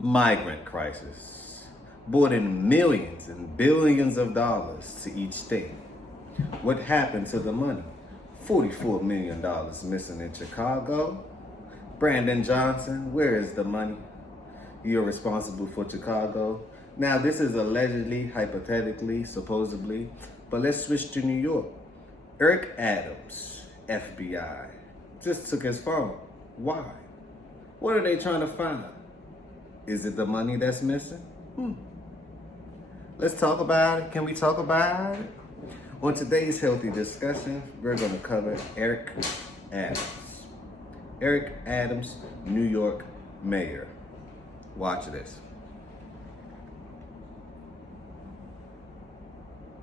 Migrant crisis, brought in millions and billions of dollars to each state. What happened to the money? $44 million missing in Chicago. Brandon Johnson, where is the money? You're responsible for Chicago. Now, this is allegedly, hypothetically, supposedly, but let's switch to New York. Eric Adams, FBI, just took his phone. Why? What are they trying to find? Is it the money that's missing? Let's talk about it. Can we talk about it? On today's healthy discussion, we're going to cover Eric Adams. Eric Adams, New York mayor. Watch this.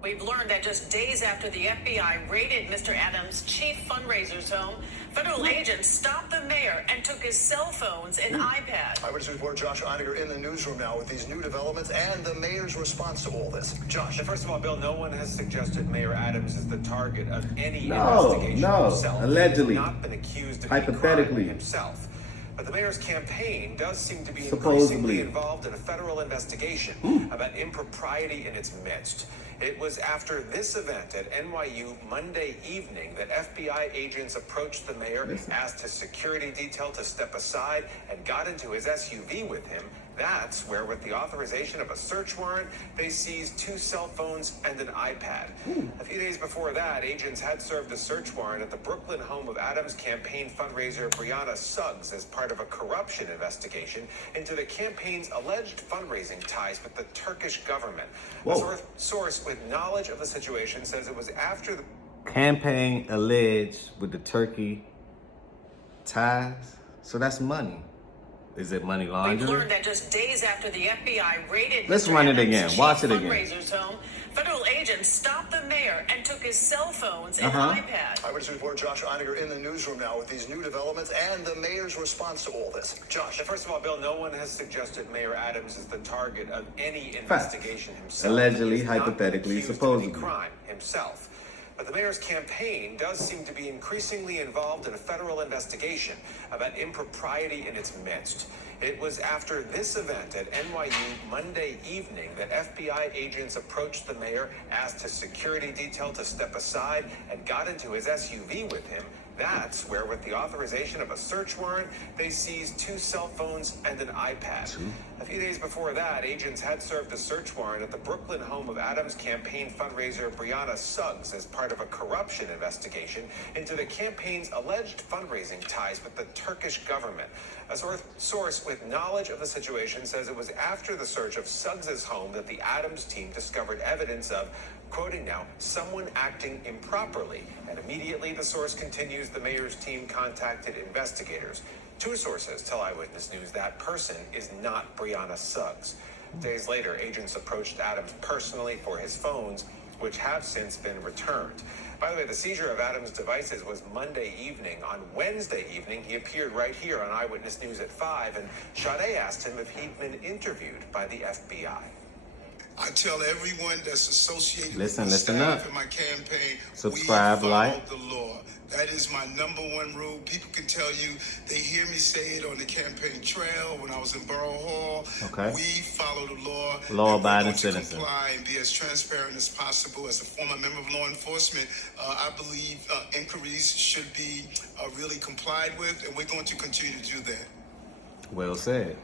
We've learned that just days after the FBI raided Mr. Adams' chief fundraiser's home, federal agents stopped the mayor and took his cell phones and iPad. Eyewitness reporter Josh Einiger in the newsroom now with these new developments and the mayor's response to all this. Josh. First of all, Bill, no one has suggested Mayor Adams is the target of any investigation himself. Allegedly. He has not been accused of Hypothetically. any crime himself. But the mayor's campaign does seem to be Supposedly. increasingly involved in a federal investigation about impropriety in its midst. It was after this event at NYU Monday evening that FBI agents approached the mayor, asked his security detail to step aside, and got into his SUV with him. That's where, with the authorization of a search warrant, they seized 2 cell phones and an iPad. A few days before that, agents had served a search warrant at the Brooklyn home of Adams' campaign fundraiser Brianna Suggs as part of a corruption investigation into the campaign's alleged fundraising ties with the Turkish government. A source with knowledge of the situation says it was after the Campaign alleged with the Turkey ties. So that's money. Is it money laundering? We've learned that just days after the FBI raided Let's Mr. run it Adams' again. chief Watch it again. fundraiser's home, federal agents stopped the mayor and took his cell phones and iPad. Eyewitness reporter Josh Einiger in the newsroom now with these new developments and the mayor's response to all this. Josh. First of all, Bill, no one has suggested Mayor Adams is the target of any investigation himself. Allegedly, He has not been hypothetically, accused of supposedly. any crime himself. But the mayor's campaign does seem to be increasingly involved in a federal investigation about impropriety in its midst. It was after this event at NYU Monday evening that FBI agents approached the mayor, asked his security detail to step aside, and got into his SUV with him. That's where, with the authorization of a search warrant, they seized 2 cell phones and an iPad. A few days before that, agents had served a search warrant at the Brooklyn home of Adams' campaign fundraiser Brianna Suggs as part of a corruption investigation into the campaign's alleged fundraising ties with the Turkish government. A source with knowledge of the situation says it was after the search of Suggs' home that the Adams team discovered evidence of, quoting now, someone acting improperly. And immediately, the source continues, the mayor's team contacted investigators. 2 sources tell Eyewitness News that person is not Brianna Suggs. Days later, agents approached Adams personally for his phones, which have since been returned. By the way, the seizure of Adams' devices was Monday evening. On Wednesday evening, he appeared right here on Eyewitness News at 5, and Sade asked him if he'd been interviewed by the FBI. I tell everyone that's associated Listen with the staff up. in my campaign, Subscribe, we like. follow the law. That is my #1 rule. People can tell you, they hear me say it on the campaign trail when I was in Borough Hall. Okay. We follow the law. Law-abiding and we're going to citizen. comply and be as transparent as possible. As a former member of law enforcement, I believe inquiries should be really complied with, and we're going to continue to do that. Well said.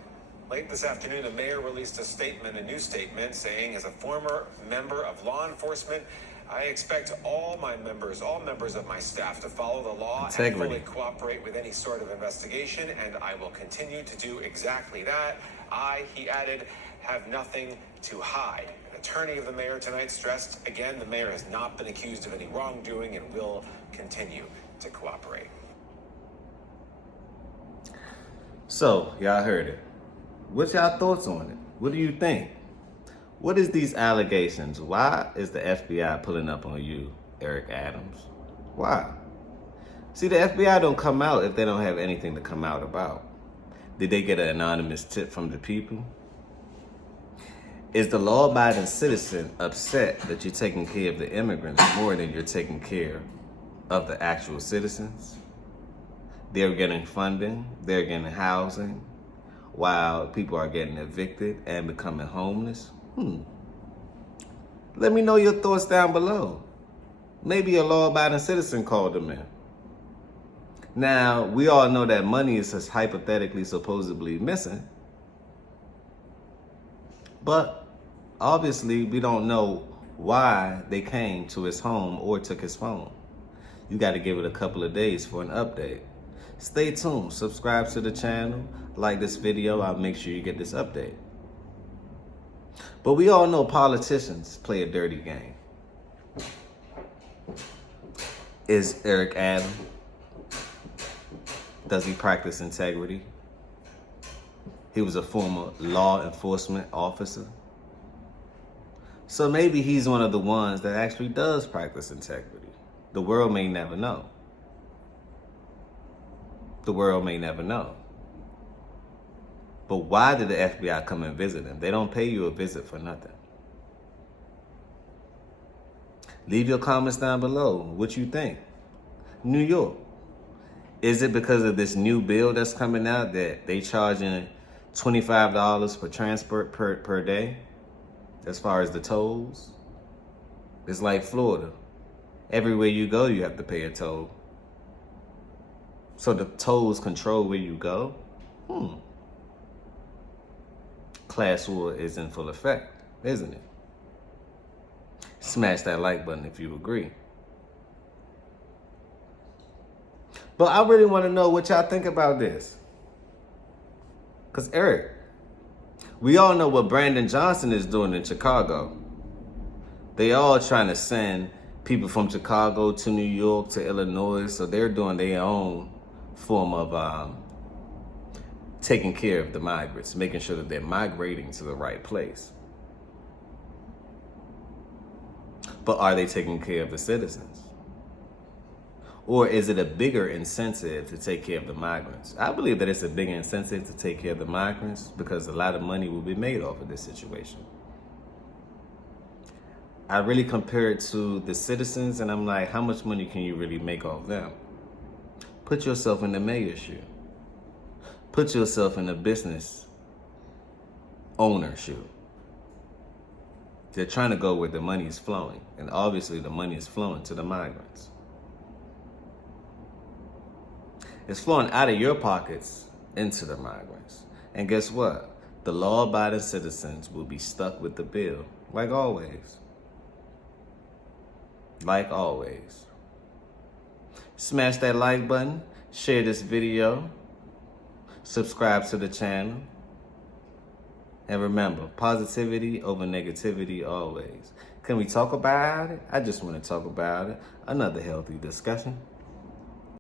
Late this afternoon, the mayor released a new statement, saying, as a former member of law enforcement, I expect all members of my staff to follow the law and fully cooperate with any sort of investigation, and I will continue to do exactly that. He added, have nothing to hide. An attorney of the mayor tonight stressed, again, the mayor has not been accused of any wrongdoing and will continue to cooperate. So, y'all heard it. What's y'all thoughts on it? What do you think? What is these allegations? Why is the FBI pulling up on you, Eric Adams? Why? See, the FBI don't come out if they don't have anything to come out about. Did they get an anonymous tip from the people? Is the law-abiding citizen upset that you're taking care of the immigrants more than you're taking care of the actual citizens? They're getting funding, they're getting housing. while people are getting evicted and becoming homeless? Let me know your thoughts down below. Maybe a law-abiding citizen called them in. Now, we all know that money is just hypothetically supposedly missing. But obviously, we don't know why they came to his home or took his phone. You got to give it a couple of days for an update. Stay tuned. Subscribe to the channel. Like this video. I'll make sure you get this update. But we all know politicians play a dirty game. Is Eric Adams? Does he practice integrity? He was a former law enforcement officer. So maybe he's one of the ones that actually does practice integrity. The world may never know. The world may never know. But why did the FBI come and visit him? They don't pay you a visit for nothing. Leave your comments down below. What you think? New York. Is it because of this new bill that's coming out that they charging $25 for transport per day as far as the tolls? It's like Florida. Everywhere you go, you have to pay a toll. So the tolls control where you go? Class war is in full effect, isn't it? Smash that like button if you agree. But I really want to know what y'all think about this. Because Eric, we all know what Brandon Johnson is doing in Chicago. They all trying to send people from Chicago to New York to Illinois. So they're doing their own form of taking care of the migrants, making sure that they're migrating to the right place. But are they taking care of the citizens? Or is it a bigger incentive to take care of the migrants? I believe that it's a bigger incentive to take care of the migrants because a lot of money will be made off of this situation. I really compare it to the citizens and I'm like, how much money can you really make off them? Put yourself in the mayor's shoe. Put yourself in a business owner's shoe. They're trying to go where the money is flowing. And obviously the money is flowing to the migrants. It's flowing out of your pockets into the migrants. And guess what? The law-abiding citizens will be stuck with the bill, like always. Like always. Smash that like button, share this video, subscribe to the channel, and remember, positivity over negativity always. Can we talk about it? I just want to talk about it. Another healthy discussion.